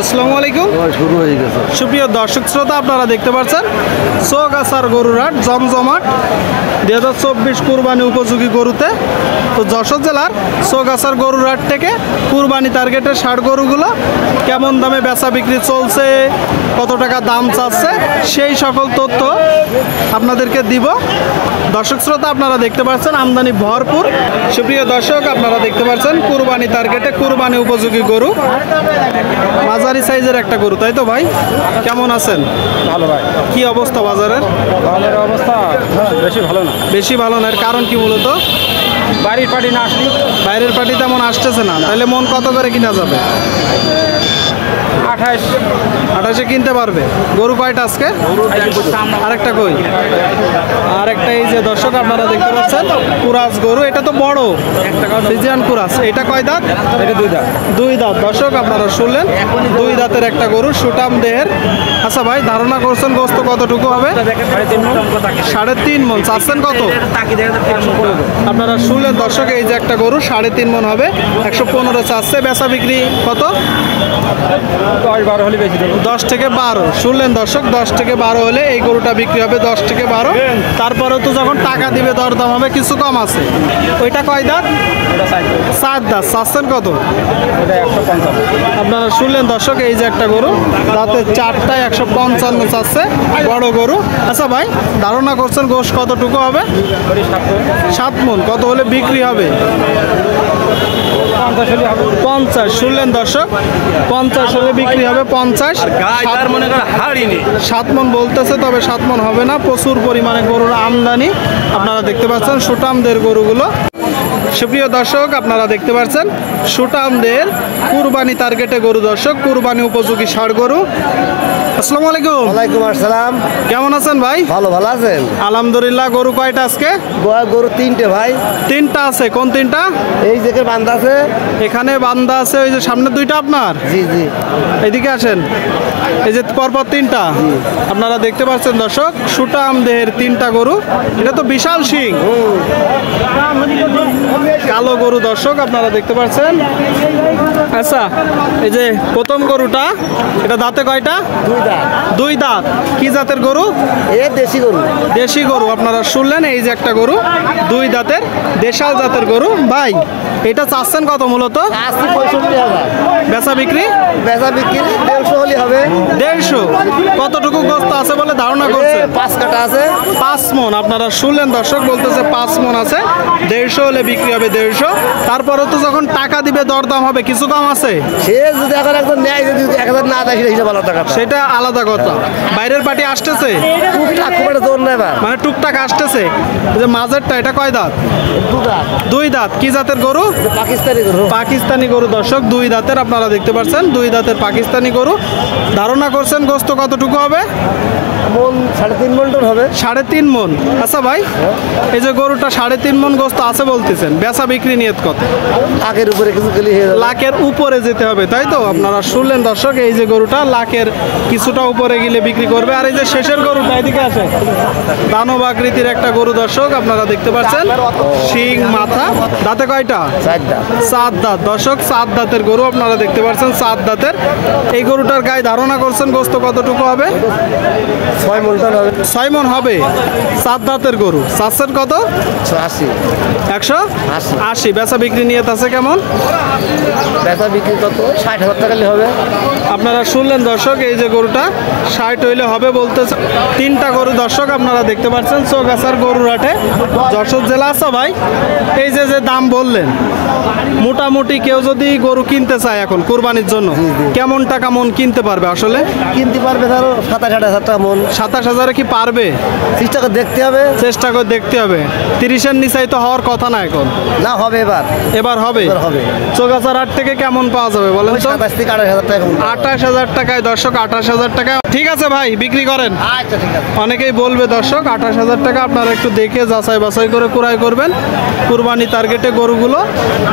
আসসালামু আলাইকুম। শুরু হয়ে গেছে। সুপ্রিয় দর্শক শ্রোতা, আপনারা দেখতে পাচ্ছেন চৌগাছার গরুরহাট জমজমাট 2024 কুরবানি উপযোগী গরুতে। তো যশোর জেলার চৌগাছার গরুরহাট থেকে কুরবানি টার্গেটের ষাঁড় গরুগুলো কেমন দামে বেচা বিক্রি চলছে, কত টাকা দাম চাচ্ছে, সেই সকল তথ্য আপনাদেরকে দিব। দর্শক শ্রোতা, আপনারা দেখতে পাচ্ছেন আমদানি ভরপুর। সুপ্রিয় দর্শক, আপনারা দেখতে পাচ্ছেন কুরবানি টার্গেটে কুরবানি উপযোগী গরু, মাঝারি সাইজের একটা গরু, তাই তো ভাই? কেমন আছেন? ভালো ভাই। কি অবস্থা বাজারের? বাজারের অবস্থা বেশি ভালো না। বেশি ভালো না, এর কারণ কি মূলত? বাড়ির পার্টি না আসলে বাইরের পার্টি তেমন আসতেছে না, তাহলে মন কত করে কিনা যাবে? 28 কিনতে পারবে। গরু কয়টা আজকে? আরেকটা কই? আরেকটা এই যে দর্শক আপনারা দেখতে পাচ্ছেন কুরাস গরু, এটা তো বড় ফ্রিজিয়ান কুরাস। এটা কয় দাঁত? এটা দুই দাঁত। দুই দাঁত। দর্শক আপনারা শুনলেন, দুই দাঁতের একটা গরু, সুটাম দেহের। আচ্ছা ভাই, ধারণা করছেন গোস্ত কতটুকু হবে? 3.5 মন। চাচ্ছেন কত? আপনারা শুনলেন দর্শক, এই যে একটা গরু 3.5 মন হবে, 115 চাচ্ছে। বেচা বিক্রি কত? 10-12 হলে বেশি দেবো। 10 থেকে 12। শুনলেন দর্শক, 10 থেকে 12 হলে এই গরুটা বিক্রি হবে, 10 থেকে 12। তারপরেও তো যখন টাকা দিবে দরদাম হবে, কিছু কম আছে। ওইটা কয় দাঁত? 7 দাঁত। চাচ্ছেন কত? আপনারা শুনলেন দর্শক, এই যে একটা গরু, দাঁতে 4টায় 155 চাচ্ছে, বড় গরু। আচ্ছা ভাই, ধারণা করছেন গোশ কতটুকু হবে? 7 মন। কত হলে বিক্রি হবে? 50। শুনলেন দর্শক, 50 হলে বিক্রি হবে। 50। 7 মন বলতেছে, তবে 7 মন হবে না। প্রচুর পরিমাণে গরুর আমদানি আপনারা দেখতে পাচ্ছেন, সুটামদের গরুগুলো। সুপ্রিয় দর্শক, আপনারা দেখতে পাচ্ছেন সুটামদের কুরবানি টার্গেটে গরু। দর্শক, কুরবানি উপযোগী ষাঁড় গরু। আসসালামু আলাইকুম। ওয়ালাইকুম আসসালাম। কেমন আছেন ভাই? ভালো আছেন? আলহামদুলিল্লাহ। গরু কয়টা আজকে? গরু 3টে ভাই। 3টা আছে। কোন 3টা? এই যে বান্ধা আছে, এখানে বান্ধা আছে। ওই যে সামনে 2টা আপনার? জি জি। এদিকে আসেন। এই যে পরপর 3টা আপনারা দেখতে পাচ্ছেন দর্শক, সুটাম দেহের 3টা গরু। এটা তো বিশাল শিং, কালো গরু। দর্শক আপনারা দেখতে পাচ্ছেন। আচ্ছা, এই যে প্রথম গরুটা, এটা দাঁতে কয়টা? 2 দাঁত। 2 দাঁত। কি জাতের গরু? এ দেশি গরু। দেশি গরু। আপনারা শুনলেন, এই যে একটা গরু 2 দাঁতের দেশাল জাতের গরু। ভাই, এটা চাচ্ছেন কত মূলত? 80-65,000। বেচা বিক্রি? বেচা বিক্রি 150 হলে হবে। 150। কতটুকু গোস্ত আছে বলে ধারণা করছে? 5 কাটা আছে। 5 মন। আপনারা শুনলেন দর্শক, বলতেছে 5 মন আছে, 150 হলে বিক্রি হবে। 150। তারপরে তো যখন টাকা দিবে দরদাম হবে, কিছু কম আছে। সে যদি এখন একজন নেয়, যদি 1000 না দেয়, সেটা হিসাব আলাদা কথা। সেটা আলাদা কথা। বাইরের পার্টি আসতেছে, টুকটাক খুব একটা জোর নেই, মানে টুকটাক আসতেছে। যে মাঝেরটা, এটা কয় দাঁত? 2 দাঁত। 2 দাঁত। কি জাতের গরু? পাকিস্তানি গরু। পাকিস্তানি গরু। দর্শক, 2 দাঁতের আপনারা দেখতে পাচ্ছেন, 2 দাঁতের পাকিস্তানি গরু। ধারণা করছেন গোস্ত কতটুকু হবে? মন 3.5 মন হবে। 3.5 মন। আচ্ছা ভাই, এই যে গরুটা 3.5 মন গোস্ত আছে বলতেছেন, বেচা বিক্রি নিয়ত কত? লাখের উপরে কিছু গেলে লাখের উপরে যেতে হবে, তাই তো? আপনারা শুনলেন দর্শক, এই যে গরুটা লাখের কিছুটা উপরে গেলে বিক্রি করবে। আর এই যে শেষের গরুটা, এদিকে আসে, দানব আকৃতির একটা গরু। দর্শক আপনারা দেখতে পাচ্ছেন, শিং, মাথা। দাঁতে কয়টা? 4 দাঁত। 7 দাঁত। দর্শক, 7 দাঁতের গরু আপনারা দেখতে পাচ্ছেন, 7 দাঁতের। এই গরুটার গায়ে ধারণা করছেন গোস্ত কতটুকু হবে? 6 মন হবে। 6 মন হবে। 7 দাঁতের গরু। চাচ্ছেন কত? 180। 180। বেচা বিক্রি নিয়ত আছে কেমন? বেচা বিক্রি কত? 60,000 টাকা হবে। আপনারা শুনলেন দর্শক, এই যে গরুটা 60 হইলে হবে বলতেছে। 3টা গরু দর্শক আপনারা দেখতে পাচ্ছেন চৌগাছার গরুরহাটে, যশোর জেলা। আছে ভাই, এই যে দাম বললেন, মোটামুটি কেউ যদি গরু কিনতে চায় এখন কুরবানির জন্য, কেমন টাকা মন কিনতে পারবে আসলে? কিনতে পারবে ধরো 27,000 টাকা মন। 27,000 কি পারবে? চেষ্টা করে দেখতে হবে। চেষ্টা করে দেখতে হবে। 30-এর নিচাই তো হওয়ার কথা না এখন। না, হবে এবার। এবার হবে। চৌগাছার হাট থেকে কেমন পাওয়া যাবে বলেন তো? 27 থেকে 28,000 টাকা। 28,000 টাকায় দর্শক, 28,000 টাকা। ঠিক আছে ভাই, বিক্রি করেন। আচ্ছা, ঠিক আছে। অনেকেই বলবে দর্শক 28,000 টাকা। আপনারা একটু দেখে যাচাই বাছাই করে ক্রয় করবেন। কুরবানি টার্গেটে গরুগুলো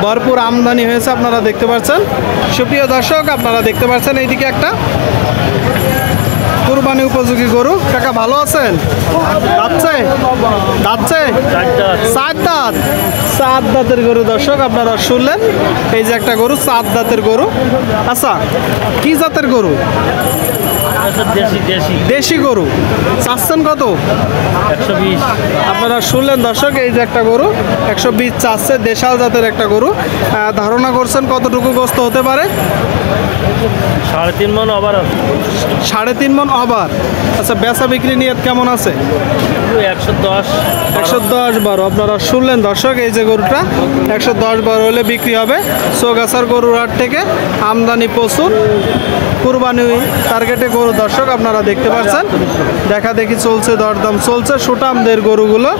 ভরপুর আমদানি হয়েছে, আপনারা দেখতে পাচ্ছেন। সুপ্রিয় দর্শক, আপনারা দেখতে পাচ্ছেন এইদিকে একটা কুরবানি উপযোগী গরু। কাকা ভালো আছেন? দাঁতছে সাত দাঁতের গরু দর্শক আপনারা শুনলেন। এই যে একটা গরু, 7 দাঁতের গরু। আচ্ছা, কি জাতের গরু? দেশি গরু। চাচ্ছেন কত? 120। আপনারা শুনলেন দর্শক, এই যে একটা গরু 120 চাচ্ছে, দেশাল জাতের একটা গরু। ধারণা করছেন কতটুকু গোস্ত হতে পারে? 3.5 মণ আবার 3.5 মণ আবার। আচ্ছা, বেচা বিক্রি নিয়ত কেমন আছে? 110-12। আপনারা শুনলেন দর্শক, এই যে গরুটা 110-12 হলে বিক্রি হবে। চৌগাছার গরুর হাট থেকে আমদানি প্রচুর, কুরবানি টার্গেটে গরু দর্শক আপনারা দেখতে পাচ্ছেন। দেখা দেখি চলছে, দরদাম চলছে সুটামদের গরুগুলো।